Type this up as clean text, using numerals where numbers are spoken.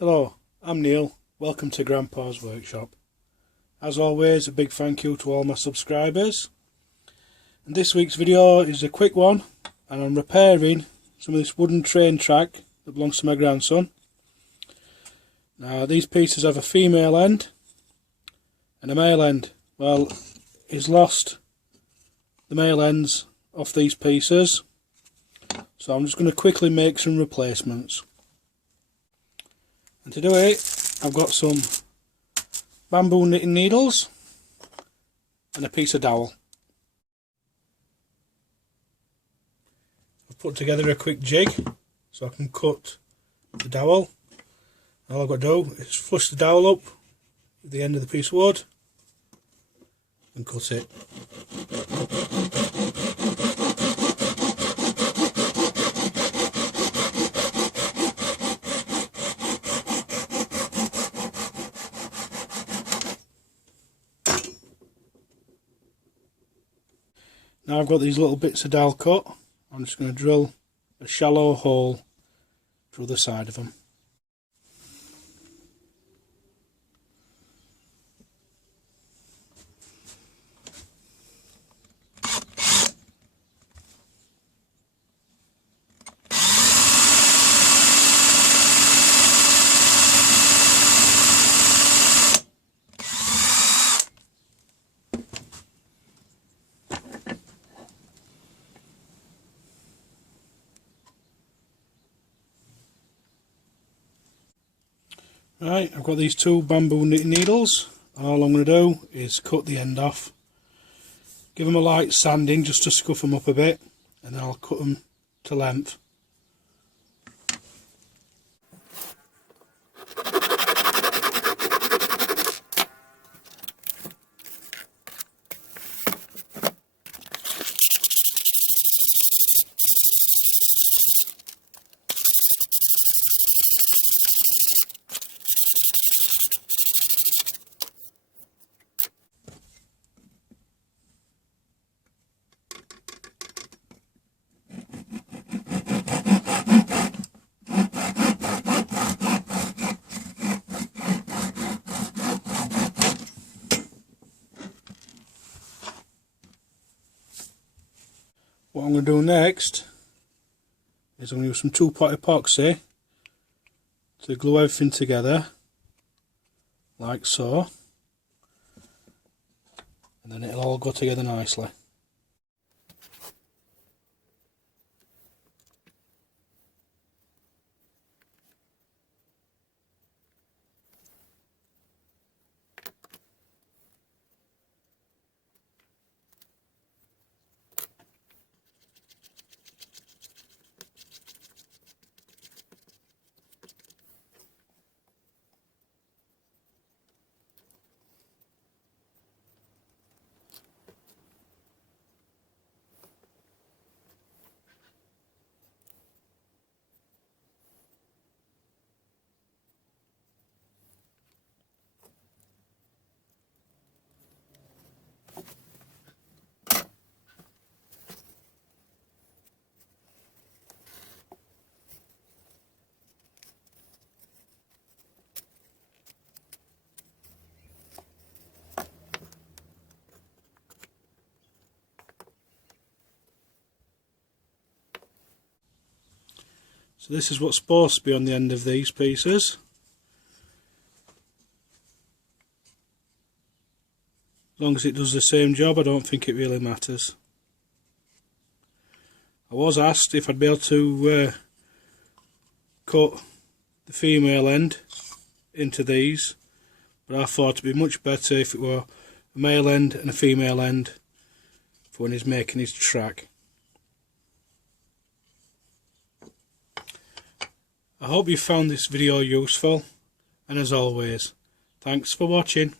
Hello, I'm Neil. Welcome to Grandpa's Workshop. As always, a big thank you to all my subscribers. And this week's video is a quick one, and I'm repairing some of this wooden train track that belongs to my grandson. Now, these pieces have a female end and a male end. Well, he's lost the male ends off these pieces, so I'm just going to quickly make some replacements. And to do it, I've got some bamboo knitting needles and a piece of dowel. I've put together a quick jig so I can cut the dowel. All I've got to do is flush the dowel up with the end of the piece of wood and cut it. Now I've got these little bits of dowel cut, I'm just going to drill a shallow hole through the side of them. Right, I've got these two bamboo knitting needles. All I'm going to do is cut the end off, give them a light sanding just to scuff them up a bit, and then I'll cut them to length. What I'm going to do next is I'm going to use some 2-pot epoxy to glue everything together, like so, and then it'll all go together nicely. So this is what's supposed to be on the end of these pieces. As long as it does the same job, I don't think it really matters. I was asked if I'd be able to cut the female end into these, but I thought it'd be much better if it were a male end and a female end for when he's making his track. I hope you found this video useful, and as always, thanks for watching.